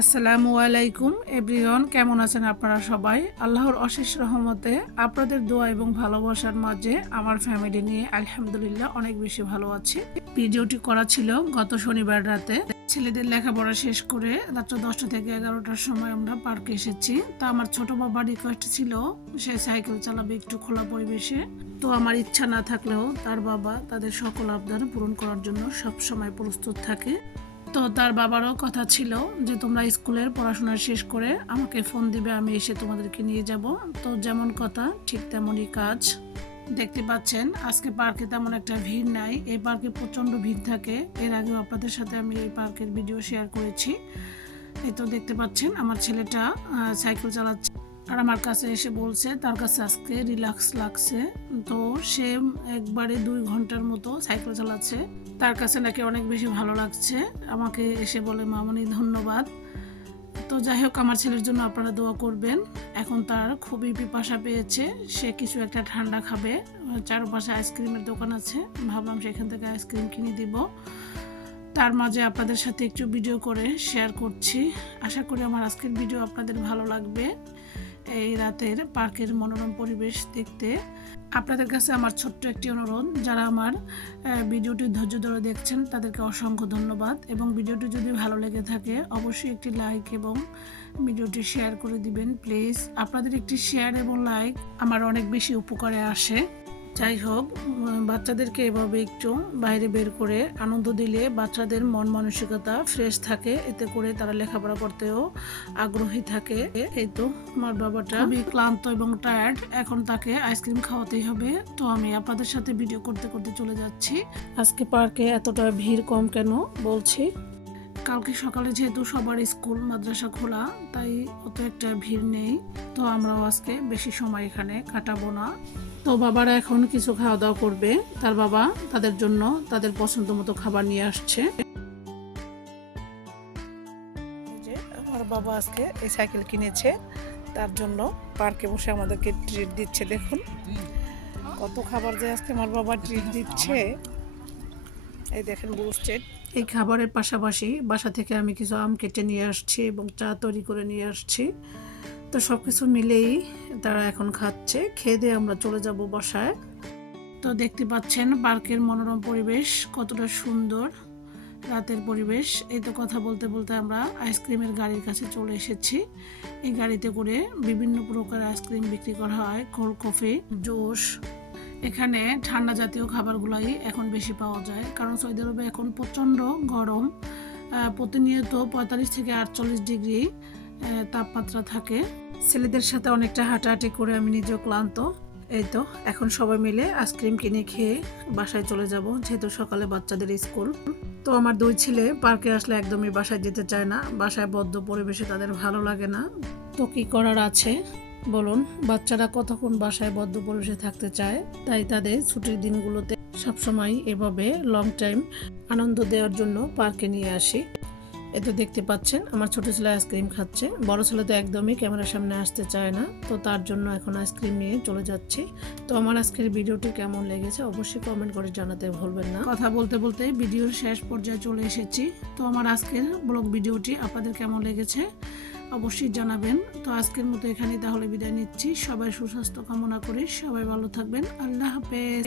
আসসালামু আলাইকুম এভরিওয়ান, কেমন আছেন আপনারা সবাই? আল্লাহর অশেষ রহমতে আপনাদের দোয়া এবং ভালোবাসার মাঝে আমার ফ্যামিলি নিয়ে আলহামদুলিল্লাহ অনেক বেশি ভালো আছি। ভিডিওটি করা ছিল গত শনিবার রাতে। ছেলেদের লেখাপড়া শেষ করে রাত্র 10টা থেকে 11টার সময় আমরা পার্কে এসেছি। তা আমার ছোট বাবার রিকোয়েস্ট ছিল সে সাইকেল চালাবে একটু খোলা পরিবেশে। তো আমার ইচ্ছা না থাকলেও তার বাবা তাদের সকল আবদার পূরণ করার জন্য সব সময় প্রস্তুত থাকে। তো তার বাবারও কথা ছিল যে তোমরা স্কুলের পড়াশোনা শেষ করে আমাকে ফোন দিবে, আমি এসে তোমাদেরকে নিয়ে যাব। তো যেমন কথা ঠিক তেমনই কাজ। দেখতে পাচ্ছেন আজকে পার্কে তেমন একটা ভিড় নাই। এই পার্কে প্রচণ্ড ভিড় থাকে। এর আগেও আপনাদের সাথে আমি এই পার্কের ভিডিও শেয়ার করেছি। এই তো দেখতে পাচ্ছেন আমার ছেলেটা সাইকেল চালাচ্ছে আর আমার কাছে এসে বলছে তার কাছে আজকে রিল্যাক্স লাগছে। তো সে একবারে 2 ঘন্টার মতো সাইকেল চালাচ্ছে, তার কাছে নাকি অনেক বেশি ভালো লাগছে। আমাকে এসে বলে মামনি ধন্যবাদ। তো যাই হোক, আমার ছেলের জন্য আপনারা দোয়া করবেন। এখন তার খুবই পিপাসা পেয়েছে, সে কিছু একটা ঠান্ডা খাবে। চারপাশে আইসক্রিমের দোকান আছে, ভাবলাম সেখান থেকে আইসক্রিম কিনে দিব। তার মাঝে আপনাদের সাথে একটু ভিডিও করে শেয়ার করছি। আশা করি আমার আজকের ভিডিও আপনাদের ভালো লাগবে। এই রাতের পার্কের মনোরম পরিবেশ দেখতে আপনাদের কাছে আমার ছোট্ট একটি অনুরোধ, যারা আমার ভিডিওটি ধৈর্য ধরে দেখছেন তাদেরকে অসংখ্য ধন্যবাদ। এবং ভিডিওটি যদি ভালো লেগে থাকে অবশ্যই একটি লাইক এবং ভিডিওটি শেয়ার করে দিবেন প্লিজ। আপনাদের একটি শেয়ার এবং লাইক আমার অনেক বেশি উপকারে আসে। যাই হোক, বাচ্চাদেরকে এভাবে একটু বাইরে বের করে আনন্দ দিলে বাচ্চাদের মন মানসিকতা ফ্রেশ থাকে, এতে করে তারা লেখাপড়া করতেও আগ্রহী থাকে। এই তো আমার বাবাটা খুবই ক্লান্ত এবং টায়ার্ড, এখন তাকে আইসক্রিম খাওয়াতেই হবে। তো আমি আপনাদের সাথে ভিডিও করতে করতে চলে যাচ্ছি। আজকে পার্কে এতটা ভিড় কম কেন বলছি, কালকে সকালে যেহেতু সবার স্কুল মাদ্রাসা খোলা, তাই অত একটা ভিড় নেই। তো আমরাও আজকে বেশি সময় এখানে কাটাবো না। তো বাবারা এখন কিছু খাওয়া দাওয়া করবে। তার বাবা তাদের জন্য তাদের পছন্দ মতো খাবার নিয়ে আসছে। আমার বাবা আজকে এই সাইকেল কিনেছে, তার জন্য পার্কে বসে আমাদেরকে ট্রিট দিচ্ছে। দেখুন কত খাবার যে আজকে আমার বাবা ট্রিট দিচ্ছে। এই দেখেন বুস্টেড। এই খাবারের পাশাপাশি বাসা থেকে আমি কিছু আম কেটে নিয়ে আসছি এবং চা তৈরি করে নিয়ে আসছি। তো সব কিছু মিলেই তারা এখন খাচ্ছে। খেয়ে দিয়ে আমরা চলে যাব বাসায়। তো দেখতে পাচ্ছেন পার্কের মনোরম পরিবেশ কতটা সুন্দর, রাতের পরিবেশ। এই তো কথা বলতে বলতে আমরা আইসক্রিমের গাড়ির কাছে চলে এসেছি। এই গাড়িতে করে বিভিন্ন প্রকার আইসক্রিম বিক্রি করা হয়, কোল্ড কফি, জুস। এখানে ঠান্ডা জাতীয় খাবারগুলাই এখন বেশি পাওয়া যায়, কারণ সৌদি আরবে এখন প্রচণ্ড গরম। প্রতিনিয়ত 45 থেকে 48 ডিগ্রি তাপমাত্রা থাকে। ছেলেদের সাথে অনেকটা হাঁটাহাঁটি করে আমি নিজেও ক্লান্ত। এই তো এখন সবাই মিলে আইসক্রিম কিনে খেয়ে বাসায় চলে যাব, যেহেতু সকালে বাচ্চাদের স্কুল। তো আমার 2 ছেলে পার্কে আসলে একদমই বাসায় যেতে চায় না, বাসায় বদ্ধ পরিবেশে তাদের ভালো লাগে না। তো কি করার আছে বলুন, বাচ্চারা কতক্ষণ বাসায় বদ্ধ পরিবেশে থাকতে চায়। তাই তাদের ছুটির দিনগুলোতে সবসময় এভাবে লং টাইম আনন্দ দেওয়ার জন্য পার্কে নিয়ে আসি। এতে দেখতে পাচ্ছেন আমার ছোট ছেলে আইসক্রিম খাচ্ছে, বড় ছেলে তো একদমই ক্যামেরার সামনে আসতে চায় না। তো তার জন্য এখন আইসক্রিম নিয়ে চলে যাচ্ছি। তো আমার আজকের ভিডিওটি কেমন লেগেছে অবশ্যই কমেন্ট করে জানাতে ভুলবেন না। কথা বলতে বলতে ভিডিওর শেষ পর্যায়ে চলে এসেছি। তো আমার আজকের ব্লগ ভিডিওটি আপনাদের কেমন লেগেছে অবশ্যই জানাবেন। তো আজকের মতো এখানেই তাহলে বিদায় নিচ্ছি। সবাই সুস্বাস্থ্য কামনা করি, সবাই ভালো থাকবেন। আল্লাহ হাফেজ।